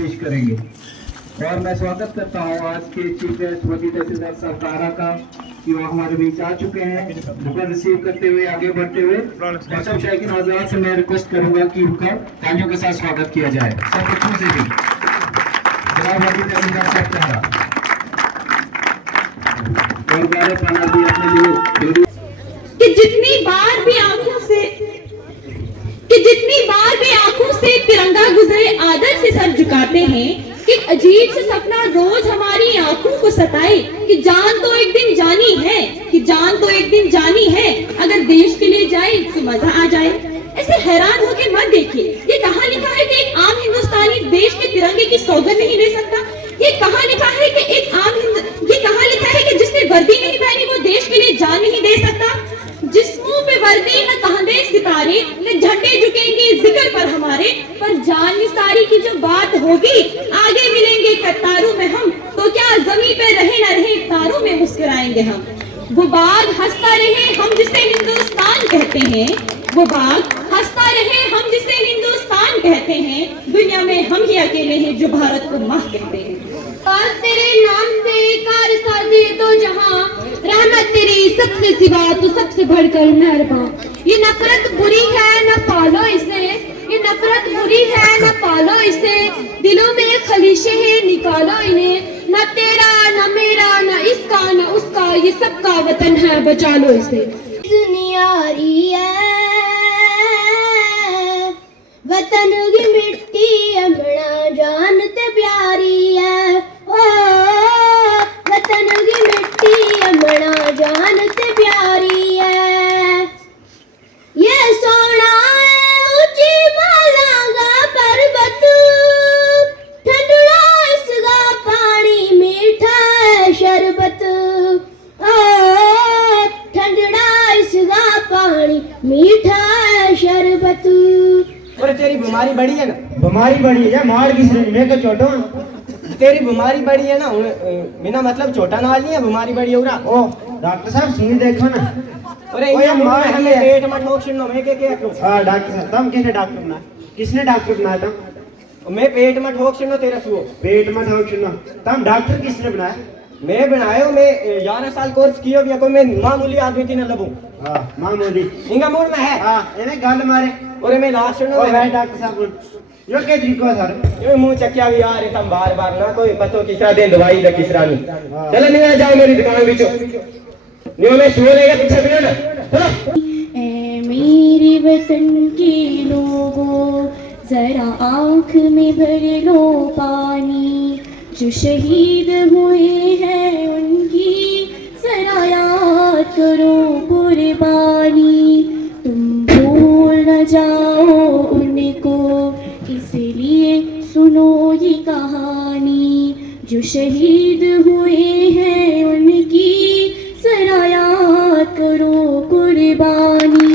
पेश करेंगे। और मैं स्वागत करता हूँ आज के चीफ गेस्ट वजीर तहसीलदार साहब कारा का कि वो हमारे बीच आ चुके हैं। उनका रिसीव करते हुए आगे बढ़ते हुए और सब शायकीन हज़रात से मैं रिक्वेस्ट करूंगा कि उनका तालियों के साथ स्वागत किया जाए। सब बच्चों से भी जनाब वजीर तहसीलदार साहब कारा और प्यारे पना भी अपने लिए कि जितनी बार भी आंखों से तिरंगा गुजरे आदर से सर झुकाते हैं कि अजीब से सपना रोज हमारी आंखों को सताए कि जान तो एक दिन जानी है अगर देश के लिए जाए तो मजा आ जाए। ऐसे हैरान होके मत देखिए, ये कहाँ लिखा है कि एक आम हिंदुस्तानी देश के तिरंगे की सौगंध नहीं ले सकता? ये कहाँ लिखा है कि जिसने वर्दी नहीं पहनी वो देश के लिए जान नहीं दे सकता? जिस मुंह पे वर्दी न कंधे सितारे न झंडे झुकेंगे जिक्र पर हमारे, पर जान निसारी की जो बात होगी आगे मिलेंगे कतारों में हम, तो क्या जमीन पे रहे न रहे तारों में मुस्कुराएंगे हम। वो बाग हंसता रहे हम जिसे हिंदुस्तान कहते हैं, वो बाग हंसता रहे हम जिसे हिंदुस्तान कहते हैं, दुनिया में हम ही अकेले हैं जो भारत को माँ कहते हैं। आज तेरे नाम से कार साजे तो जहां, रहमत तेरी सबसे सिवा तो सबसे बढ़कर मेहरबान। ये नफरत बुरी है न पालो इसे, ये नफरत बुरी है न पालो इसे, दिलों में खलीशे हैं निकालो इन्हें, न तेरा न मेरा न इसका न उसका, ये सबका वतन है बचा लो इसे। दुनियारी है वतन की मिट्टी अपना जान ते प्यारी है, ओ वतन की मिट्टी अपना जान ते प्यारी है। ये सोना ऊंची मालागा पर्वत, ठंडा इसका पानी मीठा है शरबत, ठंडा इसका पानी मीठा है शरबत। और तेरी बीमारी बड़ी है ना? बीमारी बड़ी है मार किसने मैं तो छोटा हूं। तेरी बीमारी बड़ी है ना, बिना मतलब छोटा ना नहीं है, बीमारी बड़ी हो रहा। ओ डॉक्टर साहब सुन देखो ना। अरे ये मार हमें पेट में ठोक छिड़नो मैं क्या करूं? हां डॉक्टर साहब तुम किसने डॉक्टर बनाया था? मैं पेट में ठोक छिड़नो तेरा सुओ पेट में ठोक छिड़नो तुम डॉक्टर किसने बनाया? मैं बनायो, मैं 11 साल कोर्स कियो या कोई मैं मामूली आदमी थी ना लबू। हां मामूली इंगा मूड में है। हां इन्हें गंद मारे और मैं लास्ट छिड़नो ओ है डॉक्टर साहब यो के तरीको सर ये मुंह चक्किया भी यार तुम बार-बार ना कोई पतो किसरा दे दवाई दा किसरा नहीं। चलो नहीं जाओ मेरी दुकान बिचो नियो में सुओ लेगा पीछे बिना ना चलो। ऐ मेरे वतन के लोगों जरा आँख में भर लो पानी, जो शहीद हुए हैं उनकी जरा याद करो कुर्बानी, तुम भूल न जाओ उनको इसलिए सुनो ये कहानी, जो शहीद हुए हैं उनकी जरा याद करो कुर्बानी।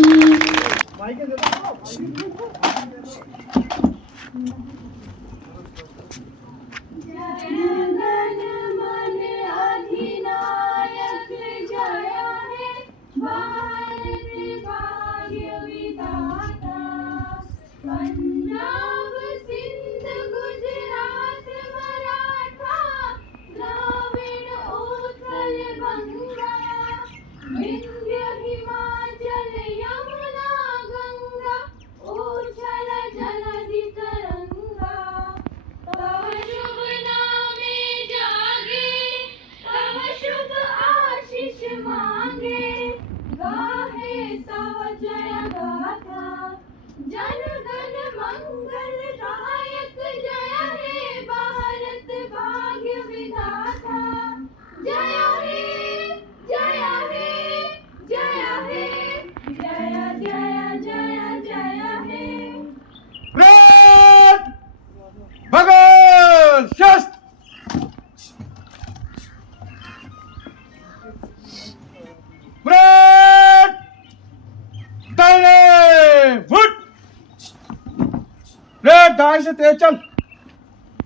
से तेज चल।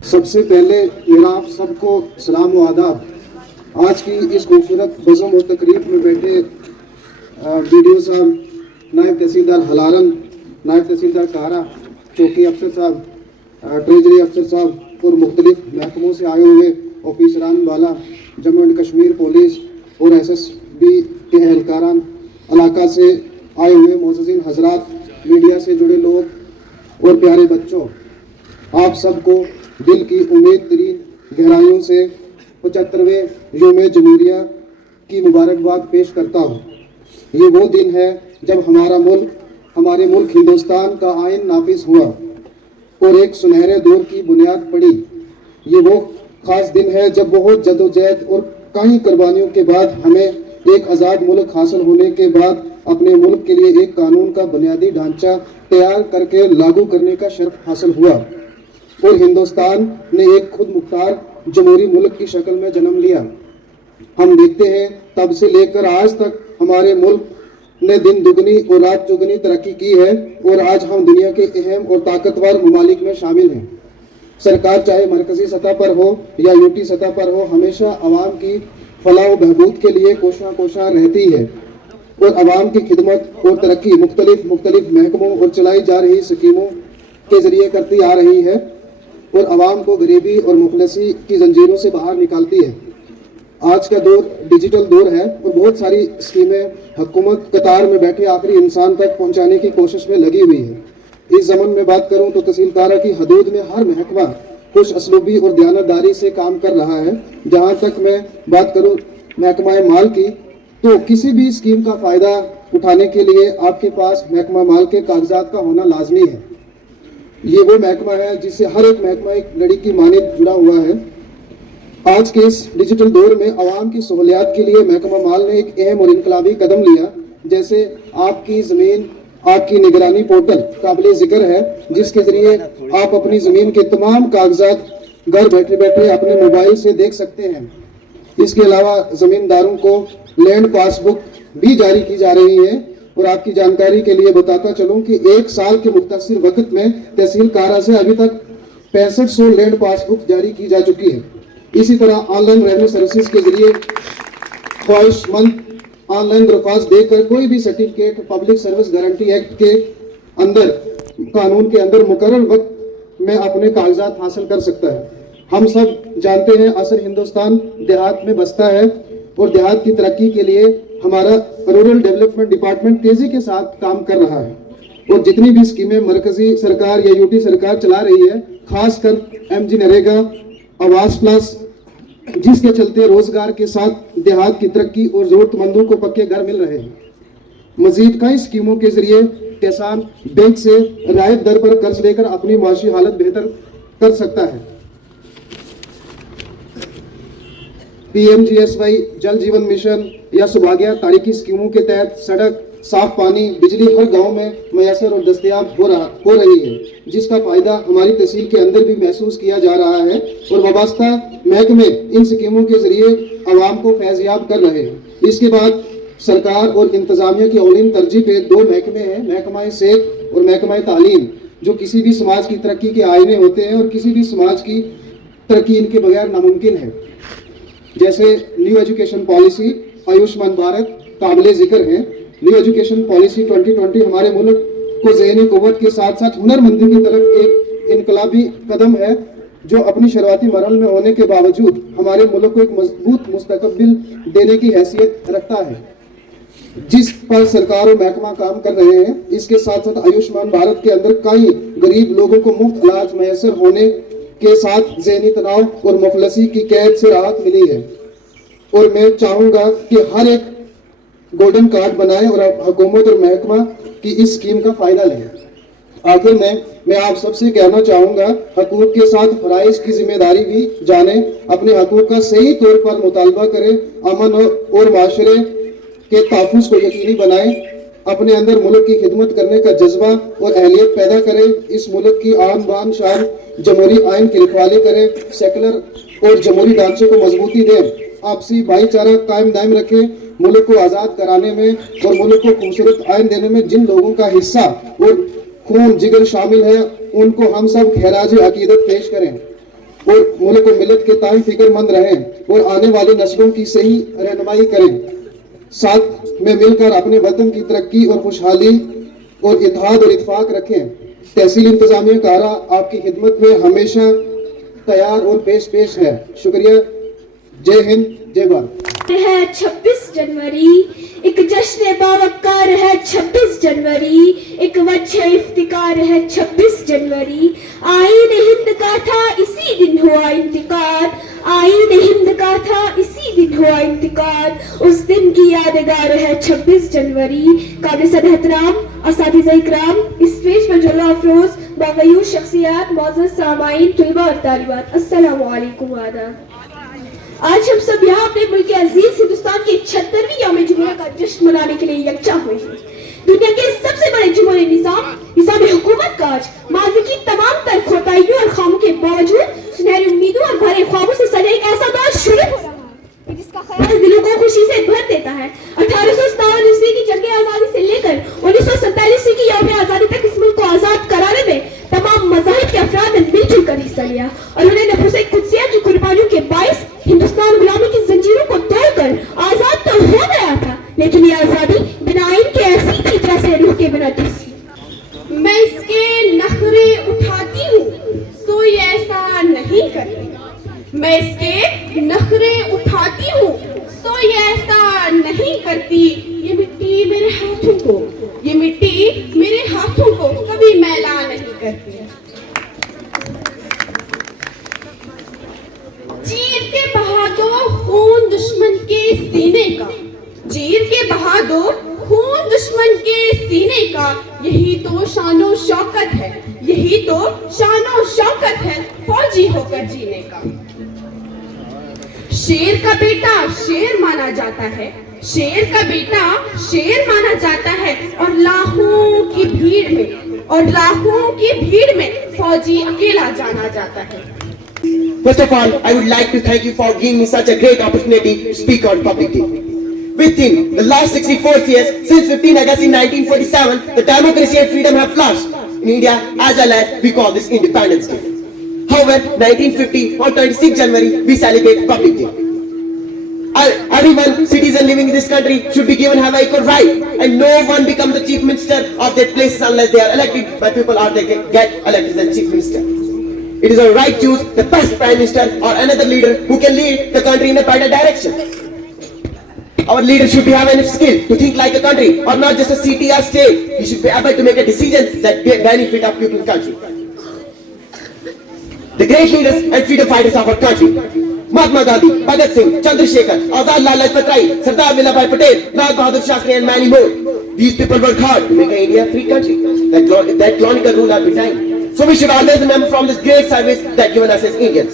सबसे पहले मेरा आप सबको सलाम व आदाब। आज की इस खूबसूरत बज़म और तकरीब में बैठे बीडीओ साहब, नायब तहसीलदार हलारन, नायब तहसीलदार कारा, चौकी अफसर साहब, ट्रेजरी अफसर साहब, और मुख्तलिफ महकमों से आए हुए ऑफिसरान वाला, जम्मू एंड कश्मीर पुलिस और SSB के एहलकारान, इलाका से आए हुए मोअज़्ज़िज़ीन हजरात, मीडिया से जुड़े लोग और प्यारे बच्चों, आप सबको दिल की उम्मीद तरीन गहराइयों से 75वें यौम जमहूरिया की मुबारकबाद पेश करता हूँ। ये वो दिन है जब हमारे मुल्क हिंदुस्तान का आइन नाफिज हुआ और एक सुनहरे दौर की बुनियाद पड़ी। ये वो खास दिन है जब बहुत जदोजहद और कई कुर्बानियों के बाद हमें एक आज़ाद मुल्क हासिल होने के बाद अपने मुल्क के लिए एक कानून का बुनियादी ढांचा तैयार करके लागू करने का शर्फ हासिल हुआ और हिंदुस्तान ने एक खुद मुख्तार जमहूरी मुल्क की शक्ल में जन्म लिया। हम देखते हैं तब से लेकर आज तक हमारे मुल्क ने दिन दुगनी और रात चौगुनी तरक्की की है और आज हम दुनिया के अहम और ताकतवर ममालिक में शामिल हैं। सरकार चाहे मरकजी सतह पर हो या यूटी सतह पर हो, हमेशा आवाम की फलाह व बहबूद के लिए कोशिश रहती है और आवाम की खिदमत और तरक्की मुख्तलिफ महकमों और चलाई जा रही स्कीमों के जरिए करती आ रही है और आवाम को गरीबी और मुफलिसी की जंजीरों से बाहर निकालती है। आज का दौर डिजिटल दौर है और बहुत सारी स्कीमें हुकूमत कतार में बैठे आखिरी इंसान तक पहुंचाने की कोशिश में लगी हुई है। इस ज़मन में बात करूं तो तहसीलकारा की हदूद में हर महकमा खुश असलूबी और दयानतदारी से काम कर रहा है। जहां तक मैं बात करूं महकमा माल की, तो किसी भी स्कीम का फ़ायदा उठाने के लिए आपके पास महकमा माल के कागजात का होना लाजमी है। ये वो महकमा है जिससे हर एक महकमा एक लड़ी की मानित जुड़ा हुआ है। आज के इस डिजिटल दौर में आवाम की सहूलियात के लिए महकमा माल ने एक अहम और इनकलाबी कदम लिया। जैसे आपकी ज़मीन आपकी निगरानी पोर्टल काबिल जिक्र है, जिसके जरिए आप अपनी ज़मीन के तमाम कागजात घर बैठे बैठे अपने मोबाइल से देख सकते हैं। इसके अलावा ज़मींदारों को लैंड पासबुक भी जारी की जा रही है और आपकी जानकारी के लिए बताता चलूं कि एक साल के मुख्तसर वक्त में तहसीलकारा से अभी तक 6500 लैंड पासबुक जारी की जा चुकी है। इसी तरह ऑनलाइन रेवेन्यू सर्विसेज के जरिए ख्वाहिशमंद ऑनलाइन दरख्वास्त देकर कोई भी certificate public service guarantee act के अंदर कानून के अंदर मुकर्रर वक्त में अपने कागजात हासिल कर सकता है। हम सब जानते हैं असर हिंदुस्तान देहात में बसता है और देहात की तरक्की के लिए हमारा रूरल डेवलपमेंट डिपार्टमेंट तेजी के साथ काम कर रहा है और जितनी भी स्कीमें मरकजी सरकार या यूटी सरकार चला रही है, खासकर MG नरेगा, आवास प्लस, जिसके चलते रोजगार के साथ देहात की तरक्की और जरूरतमंदों को पक्के घर मिल रहे हैं। मजीद कई स्कीमों के जरिए किसान बैंक से रियायत दर पर कर्ज लेकर अपनी माशी हालत बेहतर कर सकता है। PMGSY जल जीवन मिशन या सौभाग्य तारीखी स्कीमों के तहत सड़क, साफ पानी, बिजली हर गांव में मैसर और दस्तयाब हो रही है, जिसका फायदा हमारी तहसील के अंदर भी महसूस किया जा रहा है और वाबस्ता महकमे इन स्कीमों के जरिए आवाम को फैज़याब कर रहे हैं। इसके बाद सरकार और इंतजामिया की औलीन तरजीह पे 2 महकमे हैं, महकमा सेहत और महकमा तालीम, जो किसी भी समाज की तरक्की के आईने होते हैं और किसी भी समाज की तरक्की इनके बगैर नामुमकिन है। जैसे new education policy, Ayushman Bharat काबिल जिक्र है। न्यू एजुकेशन पॉलिसी 2020 हमारे मुल्क को ज़हनी कुव्वत के साथ साथ हुनरमंदी की तरफ एक इनकलाबी कदम है, जो अपनी शुरुआती मरहल में होने के बावजूद हमारे मुल्क को एक मजबूत मुस्तकबिल देने की हैसियत रखता है, जिस पर सरकार और महकमा काम कर रहे हैं। इसके साथ साथ आयुष्मान भारत के अंदर कई गरीब लोगों को मुफ्त इलाज मैसर होने के साथ ज़हनी तनाव और मुफलिसी की कैद से राहत मिली है और मैं चाहूँगा कि हर एक गोल्डन कार्ड बनाए और हुकूमत और महकमा की इस स्कीम का फायदा लें। आखिर में मैं आप सबसे कहना चाहूँगा, हकूक़ के साथ फ़राइज़ की जिम्मेदारी भी जाने, अपने हकूक़ का सही तौर पर मुतालबा करें, अमन और माशरे के तहफ़्फ़ुज़ को यकीनी बनाएं, अपने अंदर मुल्क की खिदमत करने का जज्बा और अहलियत पैदा करें, इस मुल्क की आन बान शान जमहूरी आइन की रखवाली करें, सेकुलर और जमहूरी ढांचे को मजबूती दें, आपसी भाईचारा कायम दायम रखें, मुल्क को आज़ाद कराने में और मुल्क को खूबसूरत आइन देने में जिन लोगों का हिस्सा और खून जिगर शामिल है, उनको हम सब खैराज अकीदत पेश करें और मुल्क को मिलत के ताई फिक्रमंद रहें और आने वाली नस्लों की सही रहनुमाई करें। साथ में मिलकर अपने वतन की तरक्की और खुशहाली और इत्तेहाद और इत्तेफाक रखें। तहसील इंतजामिया कारा आपकी खिदमत में हमेशा तैयार और पेश है। शुक्रिया। जय हिंद, जय भारत। है 26 जनवरी, एक जश्न बावकार है 26 जनवरी, एक वजह इफ्तिकार है 26 जनवरी। आईन हिंद का था इसी दिन हुआ इंतकाल, आईन हिंद का था इसी दिन हुआ इंतकाल, उस दिन की यादगार है 26 जनवरी। काबिल सद एहतराम असातिज़ा इकराम, इस स्टेज पर जुलवा अफरोज बागयूर शख्सियात, मौजूद सामाईन, तलबा और तालिबात, अस्सलामु अलैकुम व आदाब। आज हम सब यहाँ अपने मुल्क के अजीज हिंदुस्तान की 76वीं यौम जुमूरिया का जश्न मनाने के लिए यकजा हुए हैं। दुनिया के सबसे बड़े जुमूरी निजाम हुकूमत का आज माजी की तमाम तर खोताइयों और खामों के बावजूद सुनहरी उम्मीदों और भरे ख्वाबों से सजे एक ऐसा दौर शुरू हो रहा है जिसका ख्याल दिलों को खुशी से भर देता है। 1857 ईस्वी की जंग आजादी से लेकर 1947 ईस्वी की यौम आजादी तक इस मुल्क को आजाद कराने में तमाम मज़ाहिब के अफराद ने मिलजुल कर हिस्सा लिया और उन्हें नफूस कुदसिया की कुर्बानियों के बाइस हिंदुस्तान गुलामी की जंजीरों को तोड़कर आजाद तो हो गया था, लेकिन ये आजादी बिना आइन के ऐसी थी जैसे रूह के बिना जिस्म। मैं इसके नखरे उठाती हूँ तो ये ऐसा नहीं करती, मैं इसके नखरे उठाती हूँ तो ये ऐसा नहीं करती। ये मिट्टी मेरे हाथों को, ये मिट्टी मेरे हाथों को कभी मैला नहीं करती। चीर के बहा दो खून दुश्मन के सीने का, चीर के बहा दो खून दुश्मन के सीने का, यही तो शानो शौकत है, यही तो शानो शौकत है फौजी होकर जीने का। शेर का बेटा शेर माना जाता है, शेर का बेटा शेर माना जाता है, और लाखों की भीड़ में, और लाखों की भीड़ में फौजी अकेला जाना जाता है। First of all, I would like to thank you for giving me such a great opportunity to speak on Public Day. Within the last 64 years, since 15 August in 1947, the democracy and freedom have flourished in India as well as we call this Independence Day. However, 1950 on 26 January, we celebrate Public Day. Everyone, citizen living in this country should be given have equal right, and no one becomes the chief minister of their places unless they are elected by people or they get elected as chief minister. It is our right to choose the best prime minister or another leader who can lead the country in a better direction. Our leader should have enough skill to think like a country or not just a city or state. He should be able to make a decision that benefit of people in the country. The great leaders and freedom fighters of our country, Mahatma Gandhi, Bhagat Singh, Chandrasekhar, Azad Lal Lajpat Rai, Sardar Vallabhbhai Patel, Lal Bahadur Shastri and many more. These people worked hard to make India a free country that colonial rule at the time. So we should always remember from this great service that given us as Indians.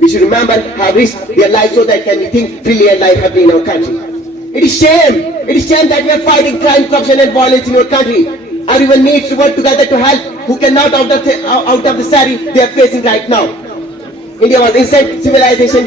We should remember how risked their lives so that can we think freely and life happily in our country. It is shame that we are fighting crime, corruption and violence in our country. Everyone needs to work together to help who cannot out of the sari they are facing right now. India was ancient civilization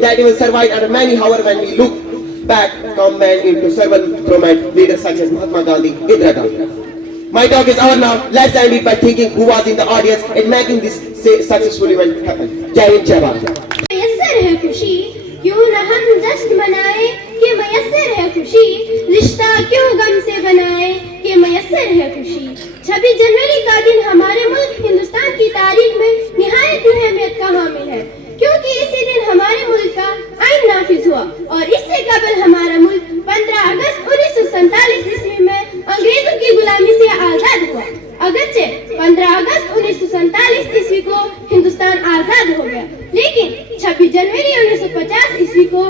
that even survived under many. However, when we look back, come men into servant prominent leaders such as Mahatma Gandhi, Indira Gandhi. My talk is over now. Let's end it by thinking who was in the audience and making this successful event happen. Jai Hind, Jai Bharat. मयस्सर है खुशी, क्यों न हम जश्न मनाए कि मयस्सर है खुशी, रिश्ता क्यों गम से बनाए कि मयस्सर है खुशी। 26 जनवरी का दिन हमारे मुल्क हिंदुस्तान की तारीख में निहायत ही अहमियत का हामिल है, क्योंकि इसी दिन हमारे मुल्क का आइन नाफिज हुआ और इससे कबल हमारा मुल्क 15 अगस्त 1947 ईस्वी में अंग्रेजों की गुलामी से आजाद हुआ। अगरचे 15 अगस्त 1947 ईस्वी को हिंदुस्तान आजाद हो गया, लेकिन 26 जनवरी 1950 ईस्वी को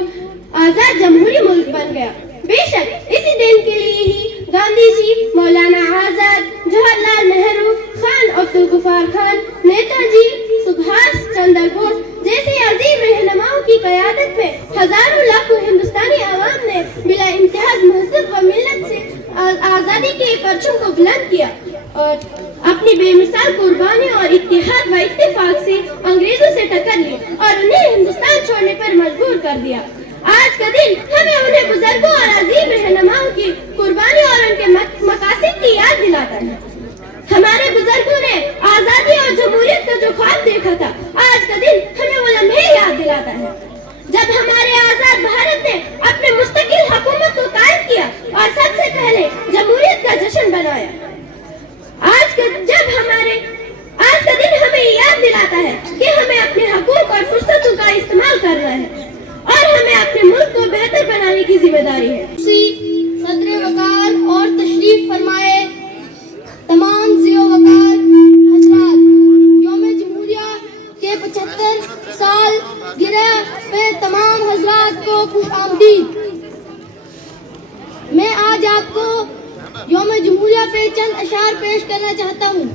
आजाद जमहूरी मुल्क बन गया। बेशक इसी दिन के लिए ही गांधी जी, मौलाना आजाद, जवाहरलाल नेहरू, खान अब्दुल गफ्फार खान, नेताजी सुभाष चंद्र बोस जैसे अजीम रहनुमाओं की क़यादत में हजारों लाखों हिंदुस्तानी आवाम ने बिला इम्तियाज महज़ब व मिल्लत से आज़ादी के परचम को बुलंद किया और अपनी बेमिसाल कुर्बानी और इत्तेहाद व इत्तेफाक से अंग्रेजों से टक्कर ली और उन्हें हिंदुस्तान छोड़ने पर मजबूर कर दिया। आज का दिन हमें उन्हें बुजुर्गों और अजीम रहनुमाओं की कुर्बानी और उनके मकासद की याद दिलाता है। हमारे बुजुर्गों ने आजादी और जमहूरियत का जो ख्वाब देखा था, आज का दिन हमें वो लम्हे याद दिलाता है जब हमारे आजाद भारत ने अपने मुस्तकिल हुकूमत को कायम किया और सबसे पहले जमहूरियत का जश्न बनाया। आज آج کا دن ہمیں یاد دلاتا ہے کہ ہمیں اپنے حقوق اور فرصتوں کا استعمال کرنا ہے اور ہمیں اپنے ملک کو بہتر بنانے کی ذمہ داری ہے. صدر وقار اور تشریف فرمائے تمام ضیاء وقار حضرات، یوم جمہوریہ کے 75 سال گرہ پہ تمام حضرات کو خوش آمدید. میں آج آپ کو یوم جمہوریہ پہ چند اشعار پیش کرنا چاہتا ہوں.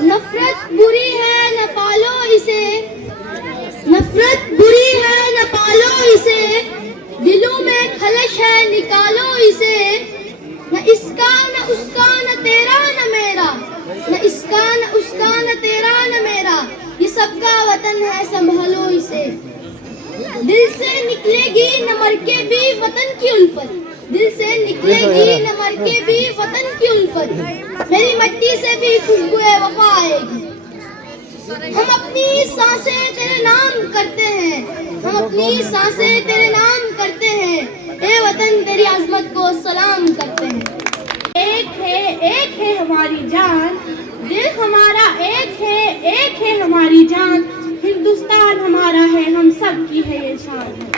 نفرت بری ہے نہ پالو اسے، نفرت بری ہے نہ پالو اسے، دلوں میں خلش ہے نکالو اسے، نہ اس کا نہ اس کا نہ تیرا نہ میرا، نہ اس کا نہ اس کا نہ تیرا نہ میرا، یہ سب کا وطن ہے سنبھالو اسے. دل سے نکلے گی نہ مر کے بھی وطن کی الفت، دل سے نکلے گی نہ مر کے بھی وطن کی الفت، میری مٹی سے بھی خوشبو وفا آئے گی. ہم اپنی سانسیں تیرے نام کرتے ہیں، ہم اپنی سانسیں تیرے نام کرتے ہیں، اے وطن تیری عظمت کو سلام کرتے ہیں. ایک ہے ہماری جان، دل ہمارا ایک ہے ہماری جان، ہندوستان ہمارا ہے ہم سب کی ہے یہ شان.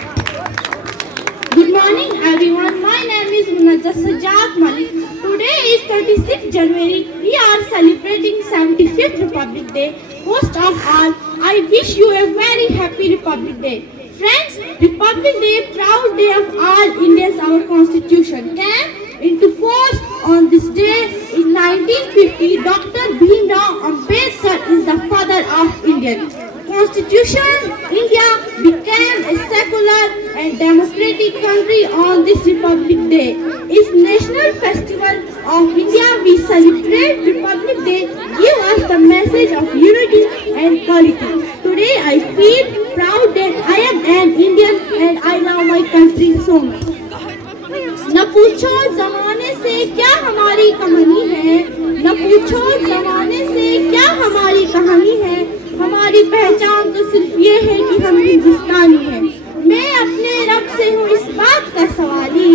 Good morning everyone, my name is Munajjat Sajjad Malik. Today is 26th January. We are celebrating 75th Republic Day. Most of all, I wish you a very happy Republic Day. Friends, Republic Day, proud day of all Indians, our constitution came into force on this day in 1950. Dr. Bhimrao Ambedkar is the father of Indian Constitution. India became a secular and democratic country on this Republic Day. It's National Festival of India. We celebrate Republic Day, give us the message of unity and equality. Today I feel proud that I am an Indian and I love my country so much. نہ پوچھو زمانے سے کیا ہماری کہانی ہے، نہ پوچھو زمانے سے کیا ہماری کہانی ہے، ہماری پہچان تو صرف یہ ہے کہ ہم ہندوستانی ہیں. میں اپنے رب سے ہوں اس بات کا سوالی،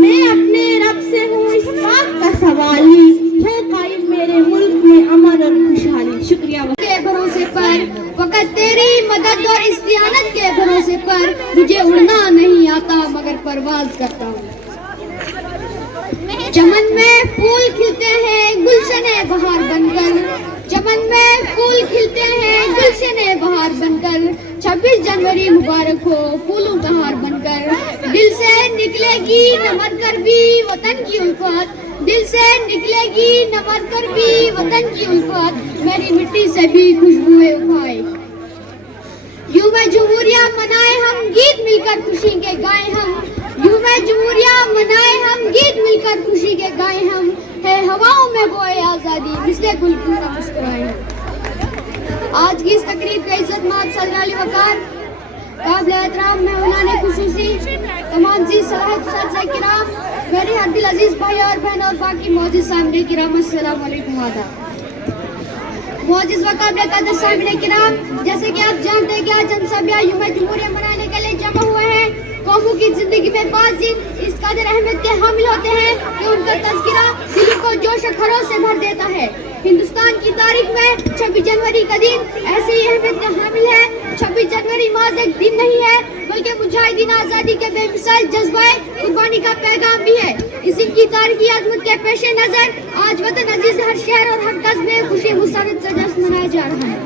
میں اپنے رب سے ہوں اس بات کا سوالی، ہو قائم میرے ملک میں امن اور خوشحالی. شکریہ. کے بھروسے پر فقط تیری مدد اور استعانت کے بھروسے پر مجھے اڑنا نہیں آتا مگر پرواز کرتا ہوں. چمن میں پھول کھلتے ہیں گلشن بہار بن کر، چمن میں پھول کھلتے ہیں گلشن بہار بن کر، 26 جنوری مبارک ہو پھولوں کا ہار بن کر. دل سے نکلے گی نہ مر کر بھی وطن کی الفت، دل سے نکلے گی نہ مر کر بھی وطن کی الفت، میری مٹی سے بھی خوشبوئیں اٹھائے. یوم جمہوریہ منائے ہم گیت مل کر خوشی کے گائے ہم، یوم جمہوریہ منائے ہم گیت مل کر خوشی کے گائے ہم، ہے ہواؤں میں بوئے آزادی مثل گل کیوں نہ مسکرائے ہم. آج کی اس تقریب کا عزت مآب صدر علی وقار، قابل احترام مہمانان خصوصی، تمام جی صلاحیت اساتذہ کرام، میرے ہر دل عزیز بھائی اور بہن اور باقی معزز سامعین کرام، السلام علیکم. آداب. معزز و قابل قدر سامعین کرام، جیسے کہ آپ جانتے ہیں کہ آج ہم سب یہاں یوم جمہوریہ منانے کے لیے جمع ہوئے ہیں. قوموں کی زندگی میں بعض دن اس قدر اہمیت کے حامل ہوتے ہیں کہ ان کا تذکرہ دل کو جوش و خروش سے بھر دیتا ہے. ہندوستان کی تاریخ میں 26 جنوری کا دن ایسی ہی اہمیت کا حامل ہے. 26 جنوری محض ایک دن نہیں ہے بلکہ مجاہدین آزادی کے بے مثال جذبہ قربانی کا پیغام بھی ہے. اس دن کی تاریخی عظمت کے پیش نظر آج وطن عزیز ہر شہر اور ہر قصبے میں خوشی مسرت سے جشن منایا جا رہا ہے.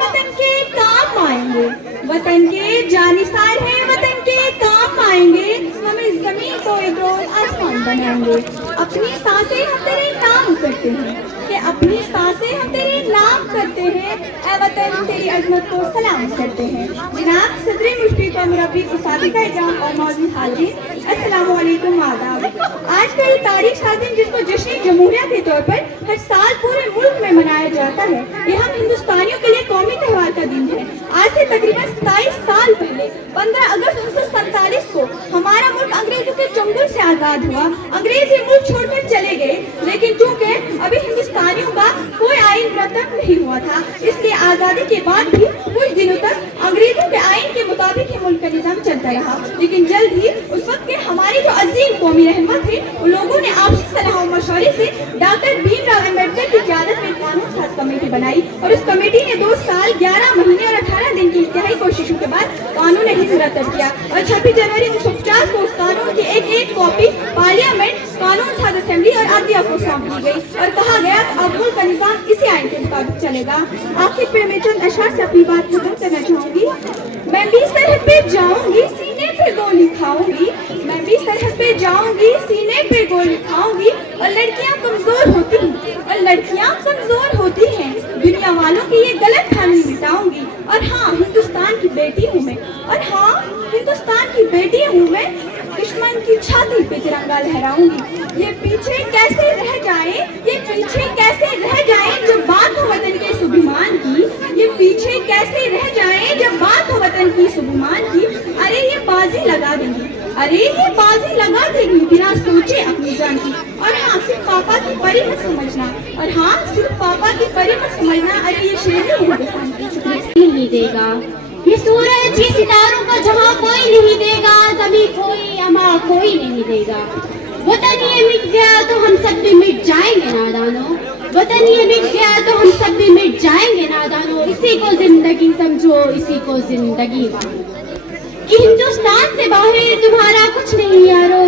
وطن کے کام آئیں گے، وطن کے جانثار ہیں، وطن کے کام آئیں گے، ہم اس زمین کو ایک روز آسمان بنائیں گے. اپنی سانسیں ہم تیرے نام کرتے ہیں، کہ اپنی سانسیں ہم تیرے نام کرتے ہیں، اے وطن تیری عظمت کو سلام کرتے ہیں. جناب صدر مشرف و مربی اساتذہ اکرام اور معزز حاضرین، السلام علیکم. آداب. آج کا یہ تاریخ کا دن جس کو جشن جمہوریہ کے طور پر ہر سال پورے ملک میں منایا جاتا ہے، یہ ہم ہندوستانیوں کے لیے قومی تہوار کا دن ہے. آج سے تقریباً 27 سال پہلے 15 اگست 1947 کو ہمارا ملک انگریزوں کے چنگل سے آزاد ہوا. انگریز یہ ملک چھوڑ کر چلے گئے، لیکن چونکہ ابھی ہندوستانیوں کا کوئی آئین مرتب نہیں ہوا تھا، اس لیے आजादी के बाद भी कुछ दिनों तक अंग्रेजों के आइन के मुताबिक ही मुल्क का निजाम चलता रहा, लेकिन जल्द ही उस वक्त के हमारे जो अजीम कौमी रहनुमा थे, उन लोगों ने आपसी सलाह और मशवरे से डॉक्टर भीमराव अम्बेडकर की क़यादत में कानून साज कमेटी बनाई और उस कमेटी ने 2 साल 11 महीने और 18 दिन की इंतहाई कोशिशों के बाद कानून हिंद मुरतब किया और 26 जनवरी 1950 को उस कानून की एक कॉपी पार्लियामेंट, कानून साज असेंबली और आदिया को सौंप दी गई और कहा गया अब मुल्क का निजाम इसी आइन के मुताबिक चलेगा। आखिर पे मैं चंद अशआर से अपनी बात खत्म करना चाहूंगी। मैं भी सरहद पे जाऊंगी, सीने पे गोली खाऊंगी, मैं भी सरहद पे जाऊंगी, सीने पे गोली खाऊंगी, और लड़कियां कमजोर होती हैं, और लड़कियां कमजोर होती हैं, दुनिया वालों की ये गलत फहमी मिटाऊंगी। और हाँ, हिंदुस्तान की बेटी हूँ मैं, और हाँ, हिंदुस्तान की बेटी हूँ मैं, दुश्मन की छाती पे तिरंगा लहराऊंगी। ये पीछे कैसे रह जाए, ये पीछे कैसे रह जाए जब बात हो वतन के स्वाभिमान की, ये पीछे कैसे रह जाए जब बात हो वतन की स्वाभिमान की। अरे ये बाजी लगा देंगी, अरे ये बाजी लगा देंगी बिना सोचे अपनी जान की। और हाँ, सिर्फ पापा की परी मत समझना, और हाँ, सिर्फ पापा की परी मत समझना। अरे ये शेर हिंदुस्तान की नहीं देगा, ये सूरज ये सितारों को जहाँ कोई नहीं देगा, कभी कोई अमा कोई नहीं देगा। वतन ये मिट गया तो हम सब भी मिट जाएंगे नादानो, वतन ये मिट गया तो हम सब भी मिट जाएंगे नादानो। इसी को जिंदगी समझो, इसी को जिंदगी मानो, कि हिंदुस्तान से बाहर तुम्हारा कुछ नहीं यारो,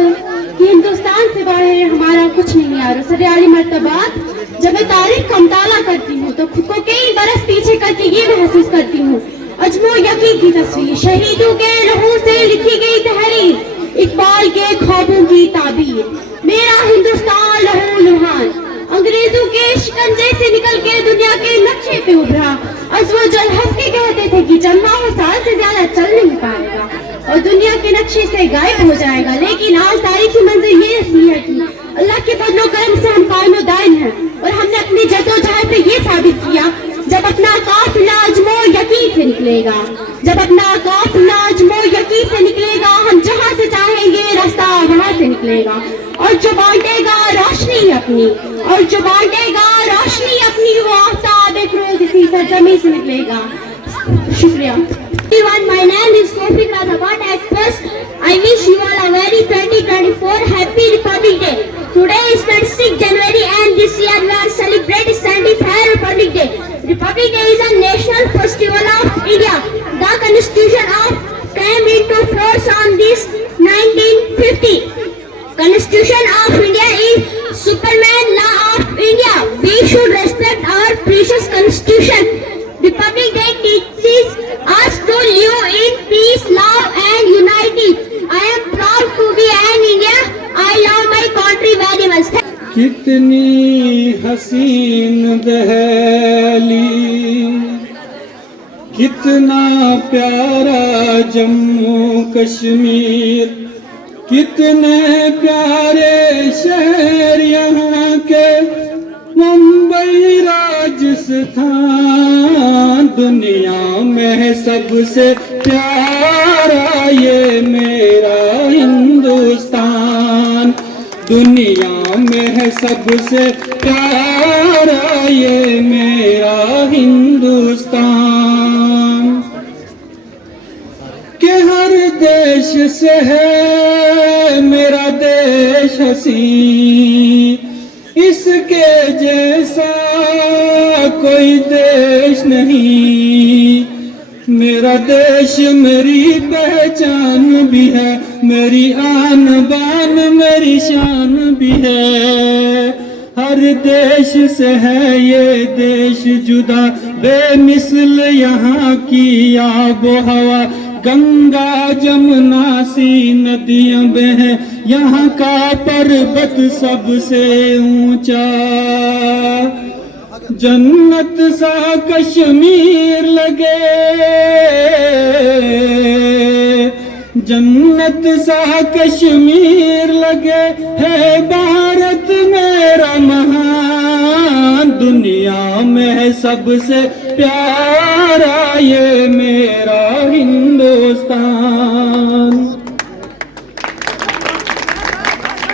कि हिंदुस्तान से बाहर हमारा कुछ नहीं यारो। सदैली मर्तबात जब मैं तारीख का मुताला करती हूँ तो खुद को कई बरस पीछे करके ये महसूस करती हूँ, अजमो यकीन की तस्वीर, शहीदों के लहू से लिखी गई तहरीर, इकबाल के ख्वाबों की ताबीर। मेरा हिंदुस्तान लहू लुहान अंग्रेजों के शिकंजे से निकल के दुनिया के नक्शे पे उभरा। वो जल हंस के कहते थे कि जन्मा साल से ज्यादा चल नहीं पाएगा और दुनिया के नक्शे से गायब हो जाएगा, लेकिन आज तारीखी मंजिल ये रही है कि अल्लाह के फजलो करम से हम कायम दायम हैं और हमने अपनी जद्दोजहद से ये साबित किया, जब अपना काफिला अजमो यकीन से निकलेगा, जब अपना काफिला अजमो यकीन से निकलेगा, हम जहाँ से चाहेंगे रास्ता वहाँ से निकलेगा। और जो बांटेगा रोशनी अपनी, और जो बांटेगा रोशनी अपनी, वो आफ्ताब एक रोज इसी सरजमी से निकलेगा। शुक्रिया। Everyone, my name is Sophie Razabat. At first, I wish you all a very 2024 Happy Republic Day. Today is 26 January and this year we are celebrating 75th Republic Day. Republic Day is a national festival of India. The Constitution came into force on this 1950. Constitution of India is Superman law of India. We should respect our precious Constitution. Republic Day teaches us to live in peace, love and unity. I am proud to be an Indian. I love my country very much. कितनी हसीन दहली, कितना प्यारा जम्मू कश्मीर, कितने प्यारे शहर यहाँ के, मुंबई राजस्थान, दुनिया में सबसे प्यारा ये मेरा हिंदुस्तान, दुनिया में है सबसे प्यारा ये मेरा हिंदुस्तान। के हर देश से है मेरा देश हसीन, इसके जैसा कोई देश नहीं। मेरा देश मेरी पहचान भी है, मेरी आन बान मेरी शान भी है। हर देश से है ये देश जुदा, बेमिसल यहाँ की आबो हवा, गंगा जमुना सी नदियां बहें, यहाँ का पर्वत सबसे ऊंचा। जन्नत सा कश्मीर लगे, जन्नत सा कश्मीर लगे, है भारत मेरा महान, दुनिया में है सबसे प्यारा ये मेरा हिंदुस्तान।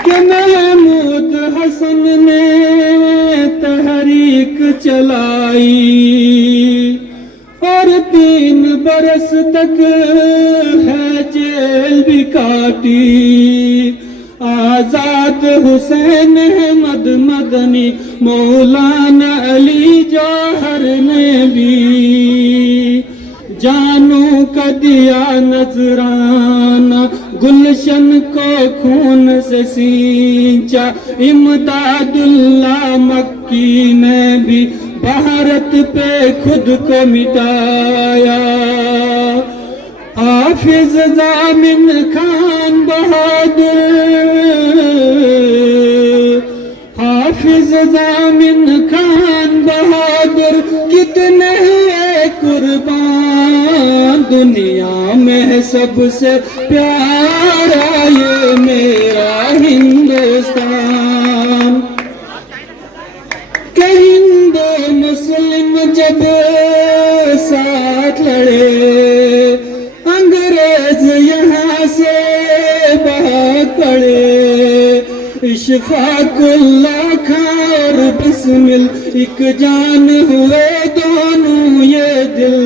कि महमूद हसन ने तहरीक चलाई, اور 3 برس تک ہے جیل بھی کاٹی. آزاد حسین احمد مدنی مولانا علی جوہر نے بھی جانوں کا دیا نذرانہ, گلشن کو خون سے سینچا. امداد اللہ مکی نے بھی بھارت پہ خود کو مٹایا. حافظ ضامن خان بہادر, حافظ ضامن خان بہادر کتنے ہیں قربان. دنیا میں سب سے پیارا یہ میرا ہندوستان. کہ ہندو مسلم جب ساتھ لڑے, انگریز یہاں سے بھاگ پڑے. اشفاق اللہ خان اور بسمل ایک جان ہوئے دونوں یہ دل.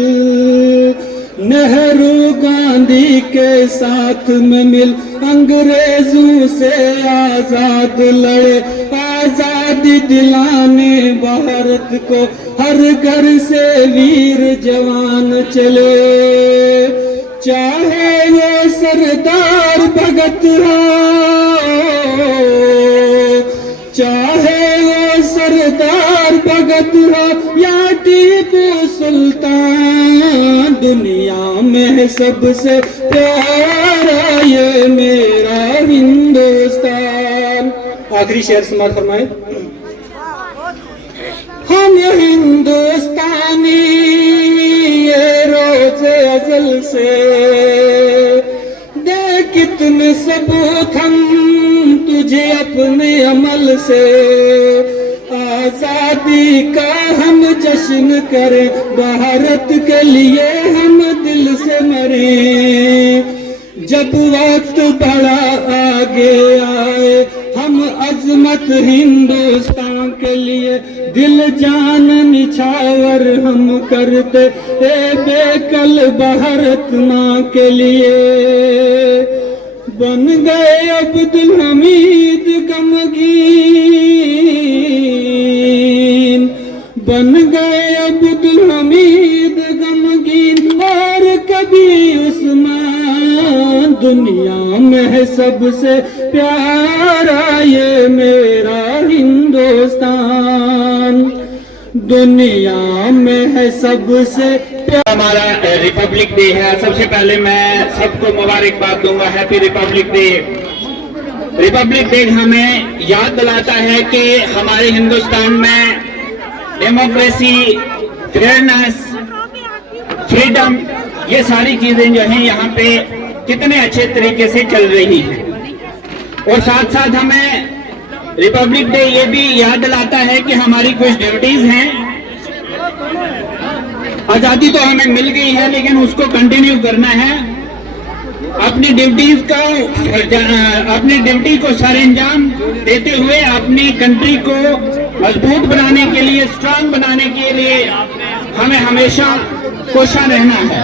نہرو گاندھی کے ساتھ میں مل انگریزوں سے آزاد لڑے. آزادی دلانے بھارت کو ہر گھر سے ویر جوان چلے. چاہے وہ سردار بھگت ہو, چاہے وہ سردار بھگت ہو یا ٹیپو سلطان. دنیا میں سب سے پیارا یہ میرا ہندوستان. آخری شعر سماعت فرمائے. ہم ہندوستانی یہ روز ازل سے, دے کتنے ثبوت ہم تجھے اپنے عمل سے. آزادی کا ہم جشن کریں, بھارت کے لیے ہم دل سے مریں. جب وقت بڑا آگے آئے ہم عظمت ہندوستان کے لیے دل جان نچھاور ہم کرتے. اے بے کل بھارت ماں کے لیے بن گئے عبد الحمید غمگین, بن گئے عبد الحمید غمگین اور کبھی عثمان. دنیا میں سب سے پیارا یہ میرا ہندوستان. دنیا میں ہے سب سے ہمارا ریپبلک ڈے ہے. سب سے پہلے میں سب کو مبارکباد دوں گا. Happy republic day. Republic day ہمیں یاد دلاتا ہے کہ ہمارے ہندوستان میں ڈیموکریسی, فیئرنیس, فریڈم, یہ ساری چیزیں جو ہیں یہاں پہ کتنے اچھے طریقے سے چل رہی ہیں. اور ساتھ ساتھ ہمیں ریپبلک ڈے یہ بھی یاد دلاتا ہے کہ ہماری کچھ ڈیوٹیز ہیں. آزادی تو ہمیں مل گئی ہے لیکن اس کو کنٹینیو کرنا ہے. اپنی ڈیوٹی کو سر انجام دیتے ہوئے اپنی کنٹری کو مضبوط بنانے کے لیے, اسٹرانگ بنانے کے لیے ہمیں ہمیشہ کوشاں رہنا ہے.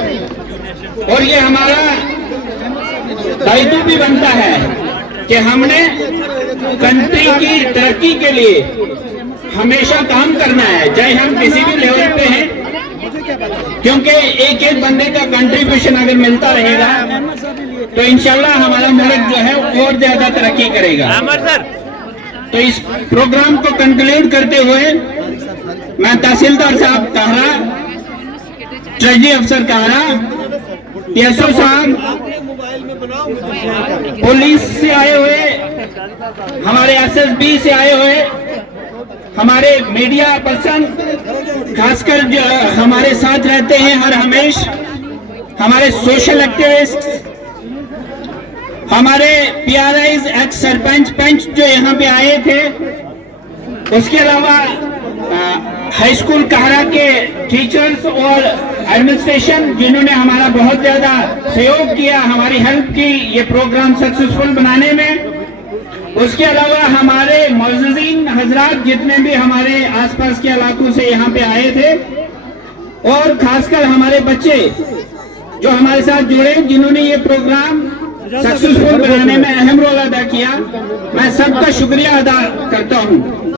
اور یہ ہمارا دائتو بھی بنتا ہے کہ ہم نے کنٹری کی ترقی کے لیے ہمیشہ کام کرنا ہے, چاہے ہم کسی بھی لیول پہ ہیں. کیونکہ ایک ایک بندے کا کنٹریبیوشن اگر ملتا رہے گا تو انشاءاللہ ہمارا ملک جو ہے اور زیادہ ترقی کرے گا. تو اس پروگرام کو کنکلوڈ کرتے ہوئے میں تحصیلدار صاحب کہرا, ٹریجری افسر کہرا, TSO صاحب, پولیس سے آئے ہوئے, ہمارے SSB سے آئے ہوئے, ہمارے میڈیا پرسن خاص کر جو ہمارے ساتھ رہتے ہیں ہر ہمیش, ہمارے سوشل ایکٹیوسٹ, ہمارے PRIs, ایکس سرپنچ, پنچ جو یہاں پہ آئے تھے, اس کے علاوہ ہائی اسکول کہرا کے ٹیچرز اور ایڈمنسٹریشن جنہوں نے ہمارا بہت زیادہ سہیوگ کیا, ہماری ہیلپ کی یہ پروگرام سکسیسفل بنانے میں. اس کے علاوہ ہمارے معززین حضرات جتنے بھی ہمارے آس پاس کے علاقوں سے یہاں پہ آئے تھے, اور خاص کر ہمارے بچے جو ہمارے ساتھ جڑے، جنہوں نے یہ پروگرام سکسیسفل بنانے میں اہم رول ادا کیا، میں سب کا شکریہ ادا کرتا ہوں.